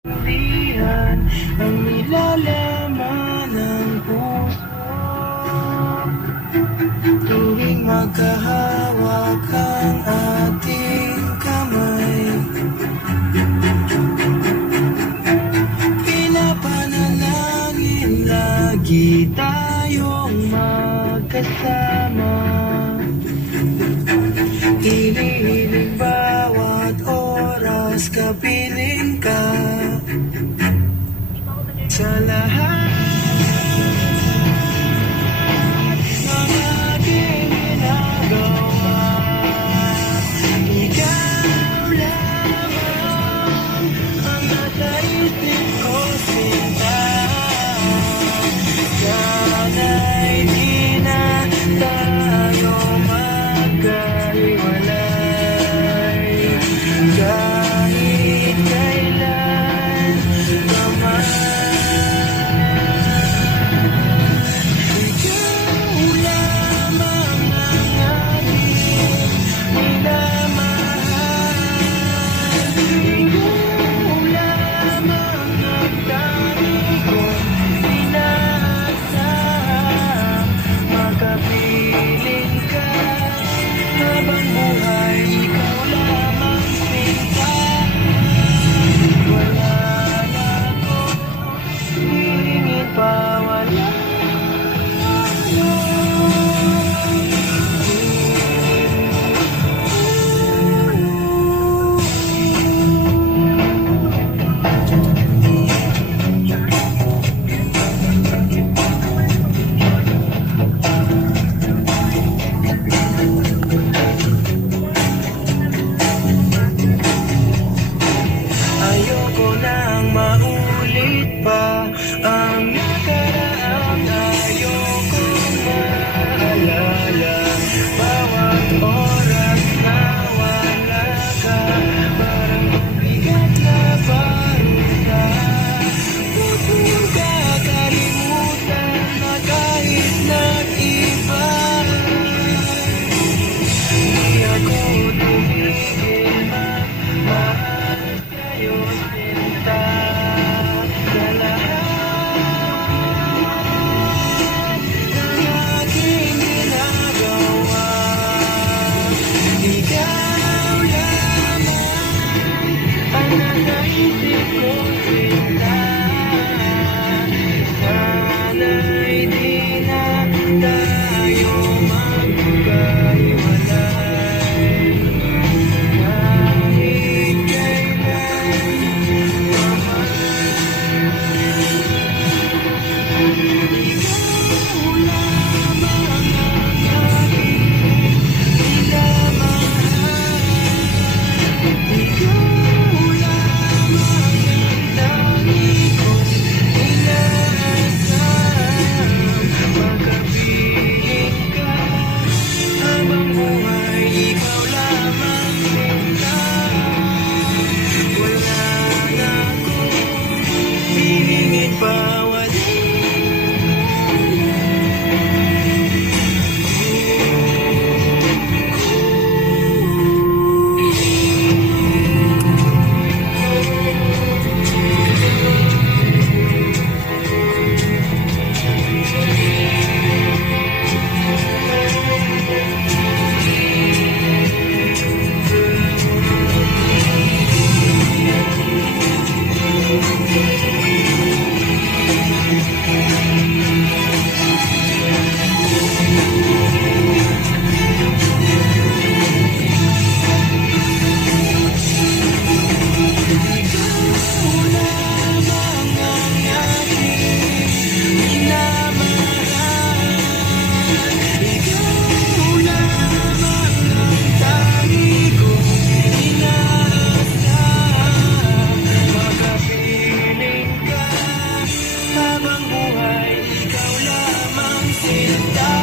Lihan ang nilalaman puso Tuwing magkahawak ang ating kamay lagi tayong magkasama. Hinihiling bawat oras kapiling ka Sa lahat hingin pa wala Ayoko nang maulit pa Oh. Yeah.